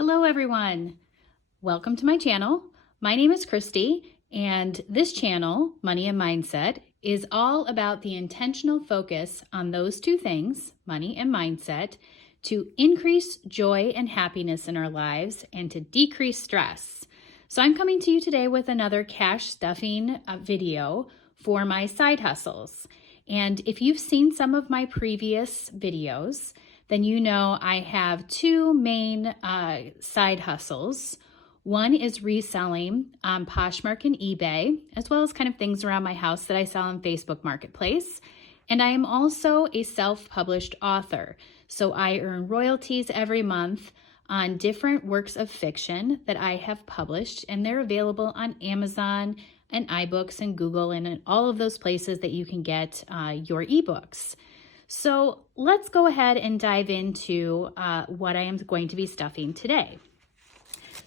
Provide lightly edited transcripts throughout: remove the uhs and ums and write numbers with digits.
Hello everyone, welcome to my channel. My name is Christy and this channel, Money and Mindset, is all about the intentional focus on those two things, money and mindset, to increase joy and happiness in our lives and to decrease stress. So I'm coming to you today with another cash stuffing video for my side hustles. And if you've seen some of my previous videos, then you know I have two main side hustles. One is reselling on Poshmark and eBay, as well as kind of things around my house that I sell on Facebook Marketplace. And I am also a self-published author. So I earn royalties every month on different works of fiction that I have published, and they're available on Amazon and iBooks and Google and in all of those places that you can get your ebooks. So let's go ahead and dive into what I am going to be stuffing today.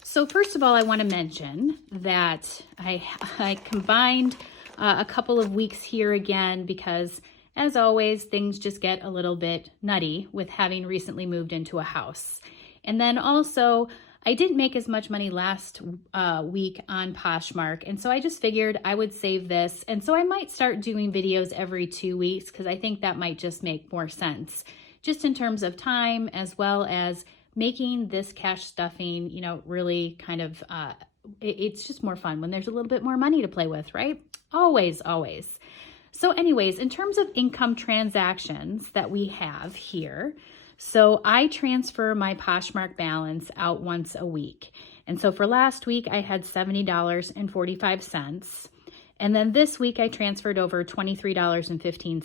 So first of all, I want to mention that I combined a couple of weeks here again because, as always, things just get a little bit nutty with having recently moved into a house. And then also, I didn't make as much money last week on Poshmark, and so I just figured I would save this. And so I might start doing videos every 2 weeks because I think that might just make more sense, just in terms of time as well as making this cash stuffing, really kind of, it's just more fun when there's a little bit more money to play with, right? Always, always. So anyways, in terms of income transactions that we have here, so I transfer my Poshmark balance out once a week. And so for last week, I had $70.45. And then this week, I transferred over $23.15. You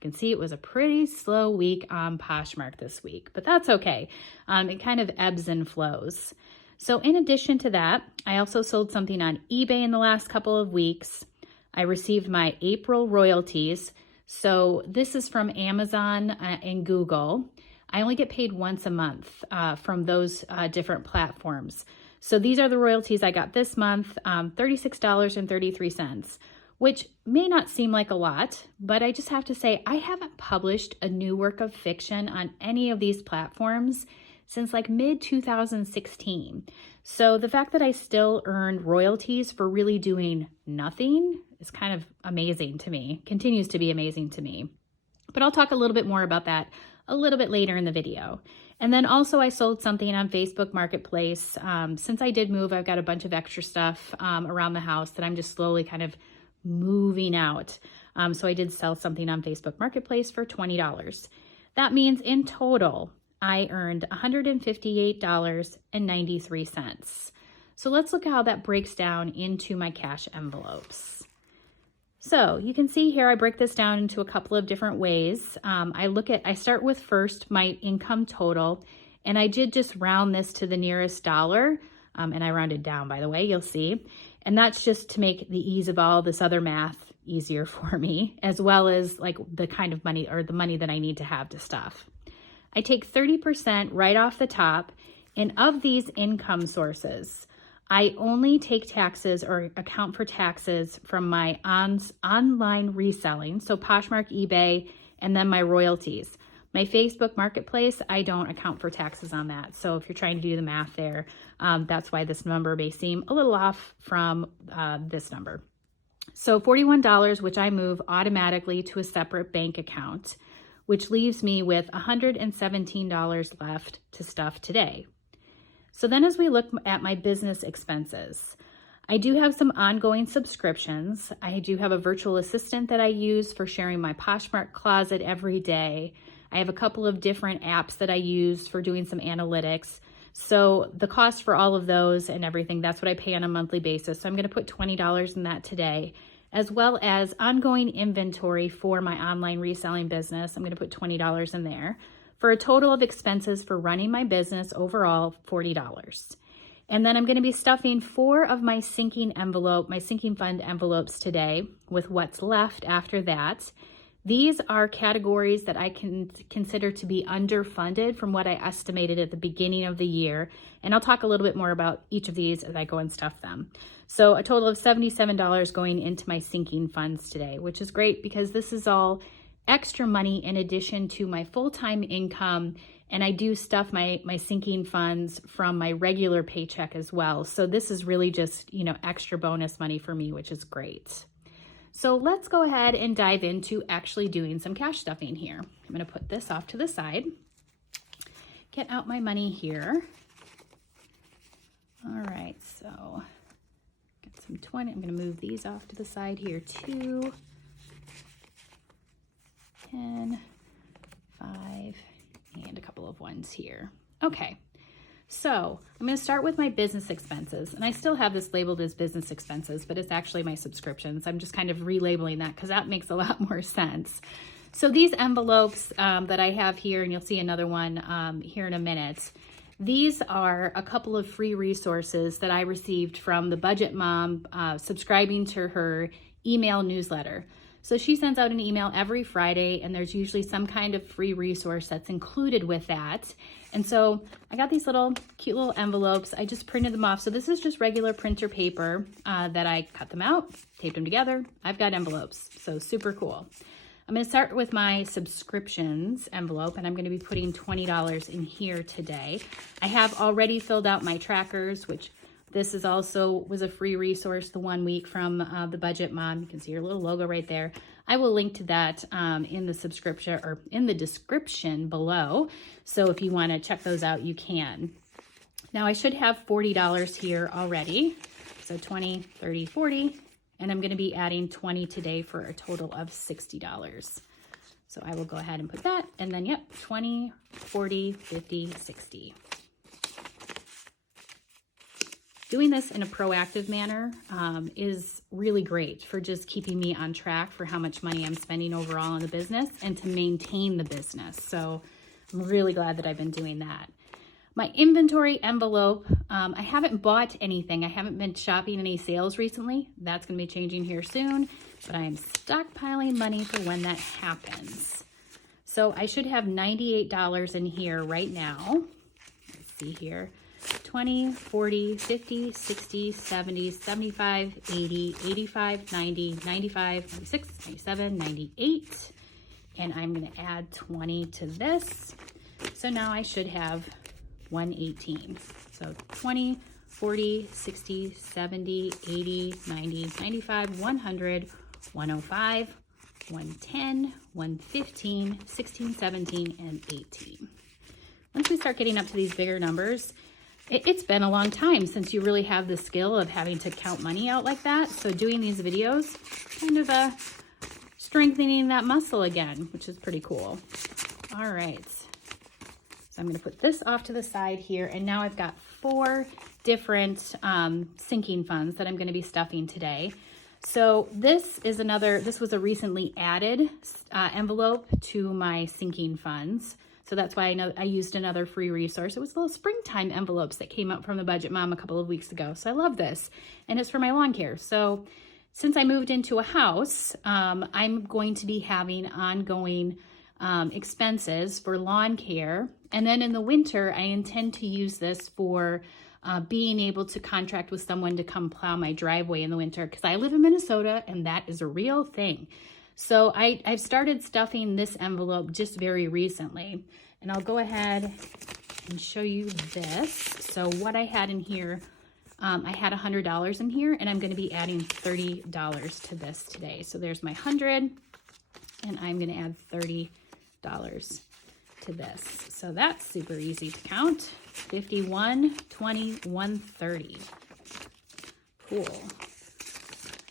can see it was a pretty slow week on Poshmark this week, but that's okay. It kind of ebbs and flows. So in addition to that, I also sold something on eBay in the last couple of weeks. I received my April royalties. So this is from Amazon and Google. I only get paid once a month from those different platforms. So these are the royalties I got this month, $36.33, which may not seem like a lot, but I just have to say I haven't published a new work of fiction on any of these platforms since like mid-2016. So the fact that I still earned royalties for really doing nothing is kind of amazing to me, continues to be amazing to me. But I'll talk a little bit more about that a little bit later in the video. And then also I sold something on Facebook Marketplace. Since I did move, I've got a bunch of extra stuff around the house that I'm just slowly kind of moving out. So I did sell something on Facebook Marketplace for $20. That means in total, I earned $158.93. So let's look at how that breaks down into my cash envelopes. So you can see here, I break this down into a couple of different ways. I start with first my income total, and I did just round this to the nearest dollar. And I rounded down, by the way, you'll see. And that's just to make the ease of all this other math easier for me, as well as like the kind of money or the money that I need to have to stuff. I take 30% right off the top, and of these income sources, I only take taxes or account for taxes from my online reselling, so Poshmark, eBay, and then my royalties. My Facebook Marketplace, I don't account for taxes on that. So if you're trying to do the math there, that's why this number may seem a little off from this number. So $41, which I move automatically to a separate bank account, which leaves me with $117 left to stuff today. So then as we look at my business expenses, I do have some ongoing subscriptions. I do have a virtual assistant that I use for sharing my Poshmark closet every day. I have a couple of different apps that I use for doing some analytics. So the cost for all of those and everything, that's what I pay on a monthly basis. So I'm going to put $20 in that today, as well as ongoing inventory for my online reselling business. I'm going to put $20 in there, for a total of expenses for running my business overall, $40. And then I'm going to be stuffing 4 of my sinking fund envelopes today with what's left after that. These are categories that I can consider to be underfunded from what I estimated at the beginning of the year. And I'll talk a little bit more about each of these as I go and stuff them. So a total of $77 going into my sinking funds today, which is great because this is all extra money in addition to my full-time income And I do stuff my sinking funds from my regular paycheck as well. So this is really just, you know, extra bonus money for me, which is great. So let's go ahead and dive into actually doing some cash stuffing here. I'm going to put this off to the side, get out my money here. All right, so get some 20. I'm going to move these off to the side here too. 10, 5, and a couple of ones here. Okay, so I'm going to start with my business expenses, and I still have this labeled as business expenses, but it's actually my subscriptions. I'm just kind of relabeling that because that makes a lot more sense. So these envelopes that I have here, and you'll see another one here in a minute, these are a couple of free resources that I received from the Budget Mom subscribing to her email newsletter. So she sends out an email every Friday, and there's usually some kind of free resource that's included with that. And so I got these little cute little envelopes. I just printed them off. So this is just regular printer paper that I cut them out, taped them together. I've got envelopes, so super cool. I'm going to start with my subscriptions envelope, and I'm going to be putting $20 in here today. I have already filled out my trackers, which this is also was a free resource the 1 week from the Budget Mom. You can see her little logo right there. I will link to that in the subscription or in the description below. So if you want to check those out, you can. Now I should have $40 here already. So 20, 30, 40. And I'm going to be adding 20 today for a total of $60. So I will go ahead and put that. And then, yep, 20, 40, 50, 60. Doing this in a proactive manner is really great for just keeping me on track for how much money I'm spending overall in the business and to maintain the business. So I'm really glad that I've been doing that. My inventory envelope, I haven't bought anything. I haven't been shopping any sales recently. That's going to be changing here soon, but I am stockpiling money for when that happens. So I should have $98 in here right now. Let's see here. 20, 40, 50, 60, 70, 75, 80, 85, 90, 95, 96, 97, 98. And I'm going to add 20 to this. So now I should have 118. So 20, 40, 60, 70, 80, 90, 95, 100, 105, 110, 115, 16, 17, and 18. Once we start getting up to these bigger numbers, it's been a long time since you really have the skill of having to count money out like that. So doing these videos, kind of strengthening that muscle again, which is pretty cool. All right. So I'm going to put this off to the side here. And now I've got 4 different sinking funds that I'm going to be stuffing today. So this was a recently added envelope to my sinking funds. So that's why I know I used another free resource. It was little springtime envelopes that came up from the Budget Mom a couple of weeks ago. So I love this. And it's for my lawn care. So since I moved into a house, I'm going to be having ongoing expenses for lawn care. And then in the winter, I intend to use this for being able to contract with someone to come plow my driveway in the winter, because I live in Minnesota and that is a real thing. So I've started stuffing this envelope just very recently, and I'll go ahead and show you this. So what I had in here, I had $100 in here, and I'm going to be adding $30 to this today. So there's my 100, and I'm going to add $30 to this. So that's super easy to count. 51, 20, 130. Cool.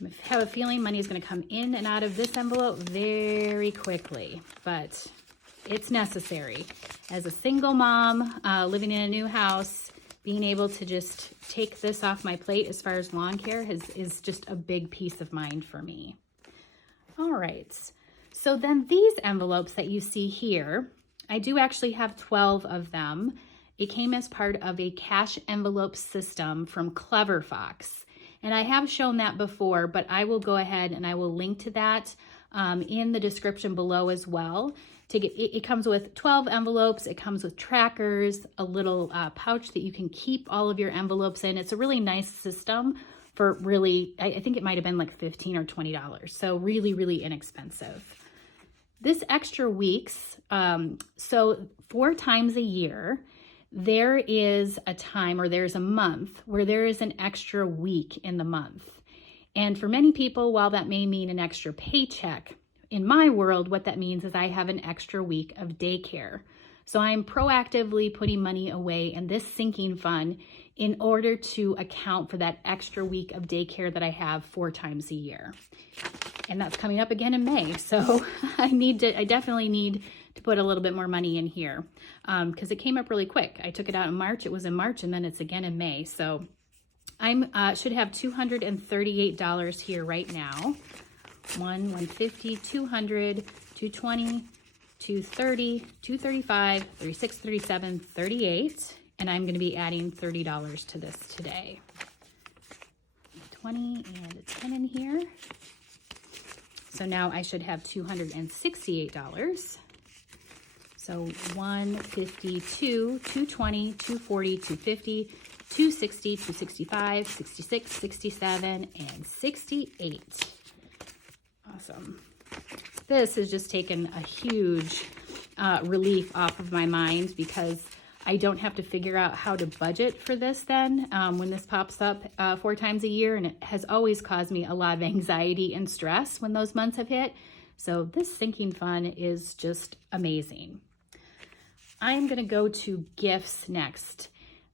I have a feeling money is going to come in and out of this envelope very quickly, but it's necessary. As a single mom living in a new house, being able to just take this off my plate as far as lawn care is just a big peace of mind for me. All right, so then these envelopes that you see here, I do actually have 12 of them. It came as part of a cash envelope system from Clever Fox. And I have shown that before, but I will go ahead and I will link to that in the description below as well. It comes with 12 envelopes. It comes with trackers, a little pouch that you can keep all of your envelopes in. It's a really nice system for really, I think it might have been like $15 or $20. So really, really inexpensive. this extra weeks, so 4 times a year, there is a time, or there's a month where there is an extra week in the month. And for many people, while that may mean an extra paycheck, in my world, what that means is I have an extra week of daycare. So I'm proactively putting money away in this sinking fund in order to account for that extra week of daycare that I have 4 times a year. And that's coming up again in May. So I definitely need to put a little bit more money in here because it came up really quick. I took it out in March. It was in March, and then it's again in May. So I should have $238 here right now. 150, 200, 220, 230, 235, 36, 37, 38. And I'm going to be adding $30 to this today. 20 and a 10 in here. So now I should have $268. So 152, 220, 240, 250, 260, 265, 66, 67, and 68. Awesome. This has just taken a huge relief off of my mind because I don't have to figure out how to budget for this then when this pops up 4 times a year, and it has always caused me a lot of anxiety and stress when those months have hit. So this sinking fund is just amazing. I'm going to go to gifts next.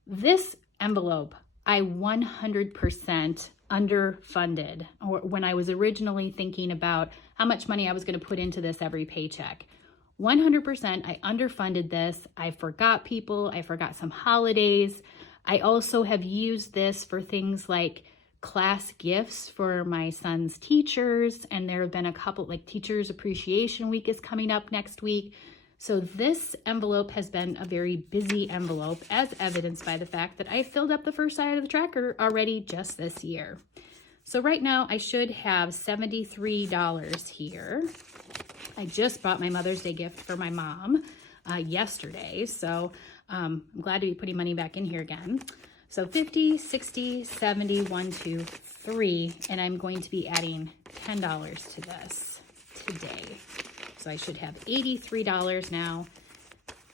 This envelope, I 100% underfunded when I was originally thinking about how much money I was going to put into this every paycheck. 100% I underfunded this. I forgot people. I forgot some holidays. I also have used this for things like class gifts for my son's teachers. And there have been a couple, like Teachers Appreciation Week is coming up next week. So this envelope has been a very busy envelope, as evidenced by the fact that I filled up the first side of the tracker already just this year. So right now I should have $73 here. I just bought my Mother's Day gift for my mom yesterday, so I'm glad to be putting money back in here again. So 50, 60, 70, 1, 2, 3, and I'm going to be adding $10 to this today. So I should have $83 now.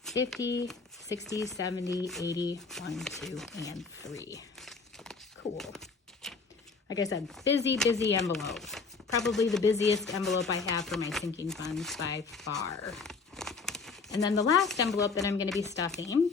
50, 60, 70, 80, 1, 2, and 3. Cool. Like I said, busy envelope. Probably the busiest envelope I have for my sinking funds by far. And then the last envelope that I'm going to be stuffing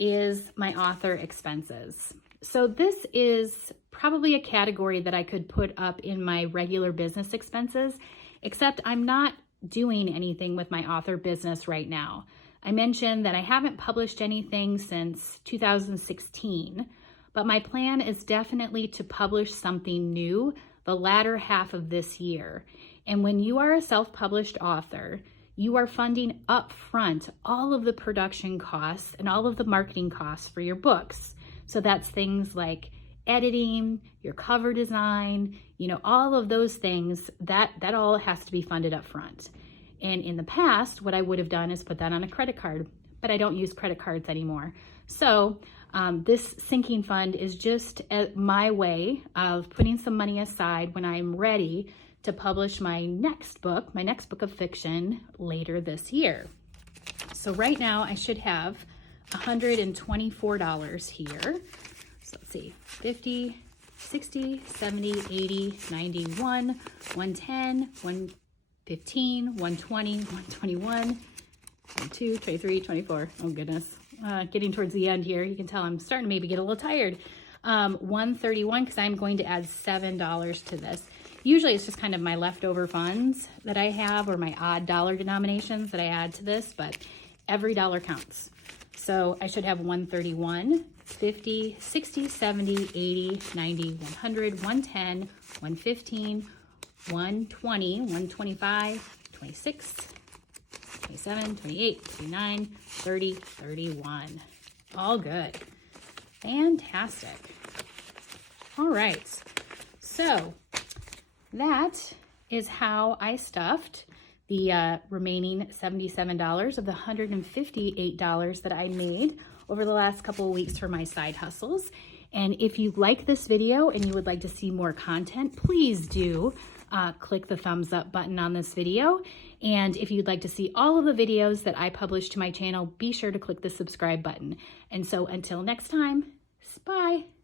is my author expenses. So this is probably a category that I could put up in my regular business expenses, except I'm not doing anything with my author business right now. I mentioned that I haven't published anything since 2016, but my plan is definitely to publish something new the latter half of this year. And when you are a self-published author, you are funding upfront all of the production costs and all of the marketing costs for your books. So that's things like editing, your cover design, all of those things, that all has to be funded up front. And in the past, what I would have done is put that on a credit card, but I don't use credit cards anymore. So this sinking fund is just my way of putting some money aside when I'm ready to publish my next book of fiction later this year. So right now I should have $124 here. So let's see, 50, 60, 70, 80, 91, 110, 115, 120, 121, 22, 23, 24. Oh goodness. Getting towards the end here. You can tell I'm starting to maybe get a little tired. 131, because I'm going to add $7 to this. Usually it's just kind of my leftover funds that I have, or my odd dollar denominations that I add to this, but every dollar counts. So I should have 131, 50, 60, 70, 80, 90, 100, 110, 115, 120, 125, 26, 27, 28, 29, 30, 31. All good. Fantastic. All right. So that is how I stuffed the remaining $77 of the $158 that I made over the last couple of weeks for my side hustles. And if you like this video and you would like to see more content, please do click the thumbs up button on this video. And if you'd like to see all of the videos that I publish to my channel, be sure to click the subscribe button. And so until next time, bye.